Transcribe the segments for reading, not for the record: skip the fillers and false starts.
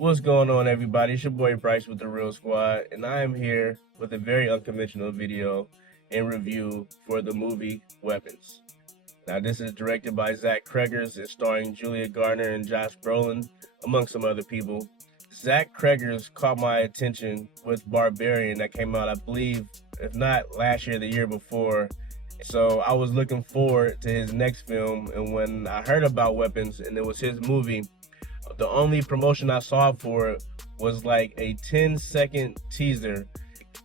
What's going on, everybody? It's your boy Bryce with the Real Squad, and I am here with a very unconventional video and review for the movie Weapons. Now, this is directed by Zach Cregers and starring Julia Garner and Josh Brolin, among some other people. Zach Cregers caught my attention with Barbarian that came out, I believe, if not last year, the year before. So I was looking forward to his next film, and when I heard about Weapons and it was his movie, the only promotion I saw for it was like a 10-second teaser,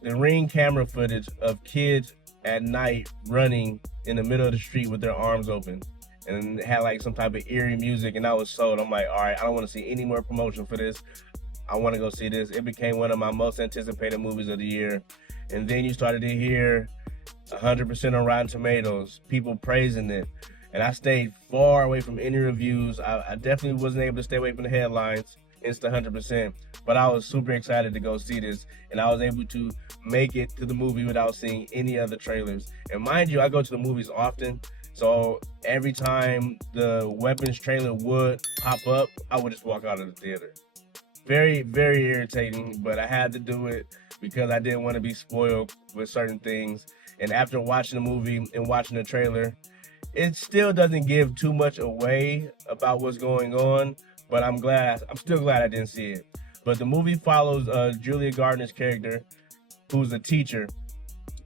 the Ring camera footage of kids at night running in the middle of the street with their arms open. And it had like some type of eerie music, and I was sold. I'm like, all right, I don't want to see any more promotion for this. I want to go see this. It became one of my most anticipated movies of the year. And then you started to hear 100% on Rotten Tomatoes, people praising it. And I stayed far away from any reviews. I definitely wasn't able to stay away from the headlines. It's the 100%. But I was super excited to go see this. And I was able to make it to the movie without seeing any other trailers. And mind you, I go to the movies often. So every time the Weapons trailer would pop up, I would just walk out of the theater. Very, very irritating, but I had to do it because I didn't want to be spoiled with certain things. And after watching the movie and watching the trailer, it still doesn't give too much away about what's going on, but I'm still glad I didn't see it. But the movie follows Julia Garner's character, who's a teacher,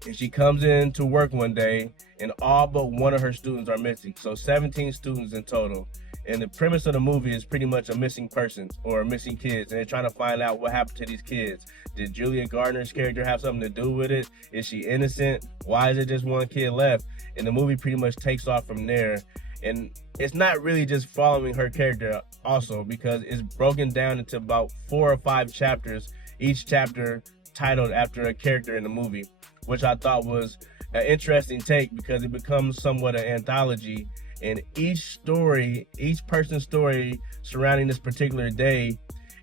and she comes in to work one day, and all but one of her students are missing. So 17 students in total. And the premise of the movie is pretty much a missing person or missing kids, and they're trying to find out what happened to these kids. Did Julia Garner's character have something to do with it? Is she innocent? Why is it just one kid left? And the movie pretty much takes off from there. And it's not really just following her character also, because it's broken down into about 4 or 5 chapters, each chapter titled after a character in the movie, which I thought was an interesting take because it becomes somewhat an anthology. And each person's story surrounding this particular day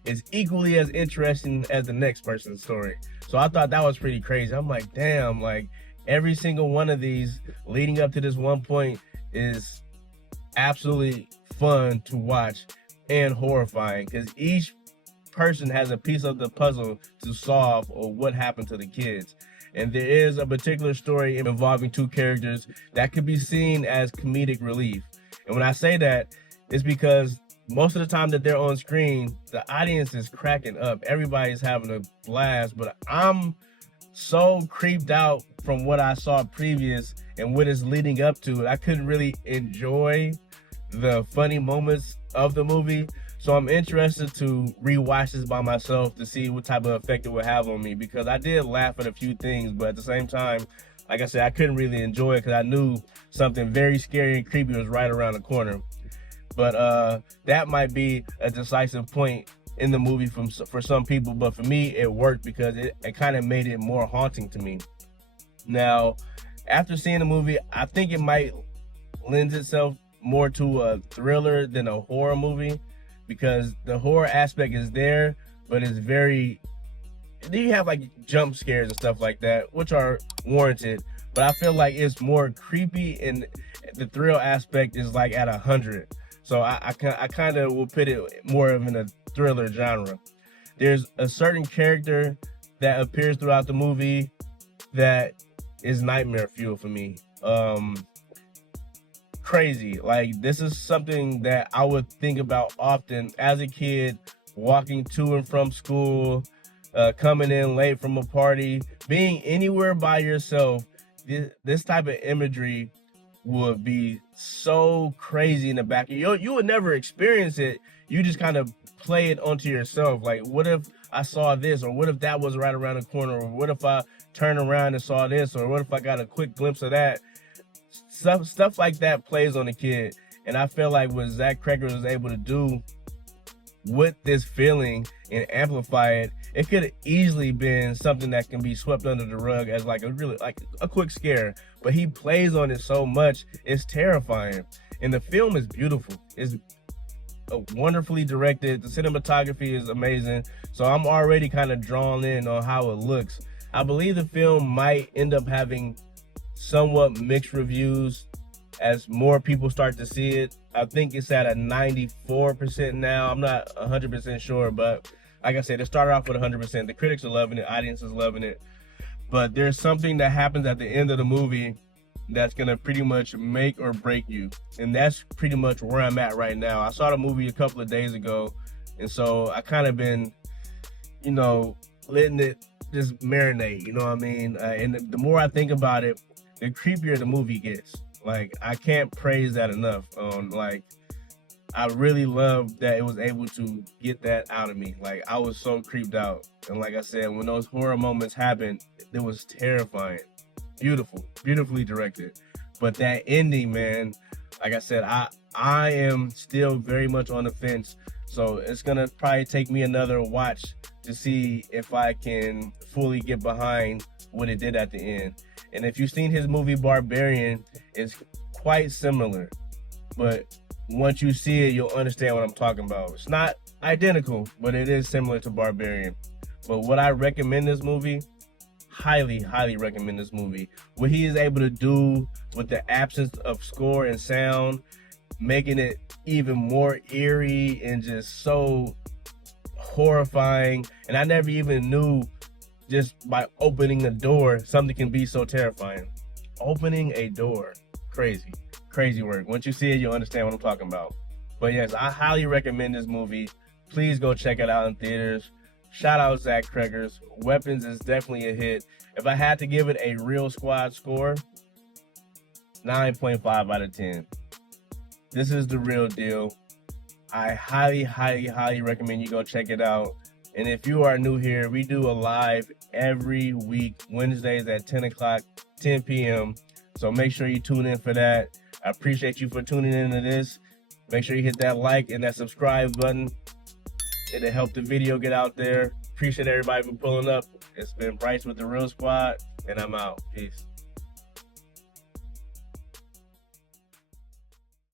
is equally as interesting as the next person's story. So I thought that was pretty crazy. I'm like, damn, like every single one of these leading up to this one point is absolutely fun to watch and horrifying because each person has a piece of the puzzle to solve or what happened to the kids. And there is a particular story involving 2 characters that could be seen as comedic relief. And when I say that, it's because most of the time that they're on screen, the audience is cracking up. Everybody's having a blast, but I'm so creeped out from what I saw previous and what is leading up to it. I couldn't really enjoy the funny moments of the movie. So I'm interested to rewatch this by myself to see what type of effect it would have on me, because I did laugh at a few things, but at the same time, like I said, I couldn't really enjoy it because I knew something very scary and creepy was right around the corner. But that might be a decisive point in the movie for some people, but for me, it worked because it kind of made it more haunting to me. Now, after seeing the movie, I think it might lend itself more to a thriller than a horror movie, because the horror aspect is there, but it's very, you have like jump scares and stuff like that, which are warranted, but I feel like it's more creepy and the thrill aspect is like at 100. So I kind of will put it more of in a thriller genre. There's a certain character that appears throughout the movie that is nightmare fuel for me. Crazy. Like, this is something that I would think about often as a kid, walking to and from school, coming in late from a party, being anywhere by yourself. This type of imagery would be so crazy in the back. You would never experience it. You just kind of play it onto yourself. Like, what if I saw this, or what if that was right around the corner, or what if I turned around and saw this, or what if I got a quick glimpse of that? Stuff like that plays on the kid, and I feel like what Zach Cregers was able to do with this feeling and amplify it, it could have easily been something that can be swept under the rug as like a quick scare, but he plays on it so much, it's terrifying. And the film is beautiful. It's wonderfully directed. The cinematography is amazing, so I'm already kind of drawn in on how it looks. I believe the film might end up having somewhat mixed reviews as more people start to see it. I think it's at a 94% now. I'm not 100% sure, but like I said, it started off with 100%. The critics are loving it, audience is loving it. But there's something that happens at the end of the movie that's gonna pretty much make or break you. And that's pretty much where I'm at right now. I saw the movie a couple of days ago, and so I kind of been, you know, letting it just marinate, you know what I mean? And the more I think about it, the creepier the movie gets. Like, I can't praise that enough. Like, I really love that it was able to get that out of me. Like, I was so creeped out. And like I said, when those horror moments happened, it was terrifying. Beautiful, beautifully directed. But that ending, man, like I said, I am still very much on the fence. So it's gonna probably take me another watch to see if I can fully get behind what it did at the end. And if you've seen his movie Barbarian, it's quite similar. But once you see it, you'll understand what I'm talking about. It's not identical, but it is similar to Barbarian. But what I recommend this movie, highly, highly recommend this movie. What he is able to do with the absence of score and sound, making it even more eerie and just so horrifying. And I never even knew, just by opening a door, something can be so terrifying. Opening a door, crazy, crazy work. Once you see it, you'll understand what I'm talking about. But yes, I highly recommend this movie. Please go check it out in theaters. Shout out Zach Cregger. Weapons is definitely a hit. If I had to give it a Real Squad score, 9.5 out of 10. This is the real deal. I highly, highly, highly recommend you go check it out. And if you are new here, we do a live every week, Wednesdays at 10 o'clock, 10 p.m. So make sure you tune in for that. I appreciate you for tuning into this. Make sure you hit that like and that subscribe button. It'll help the video get out there. Appreciate everybody for pulling up. It's been Bryce with the Real Squad, and I'm out. Peace.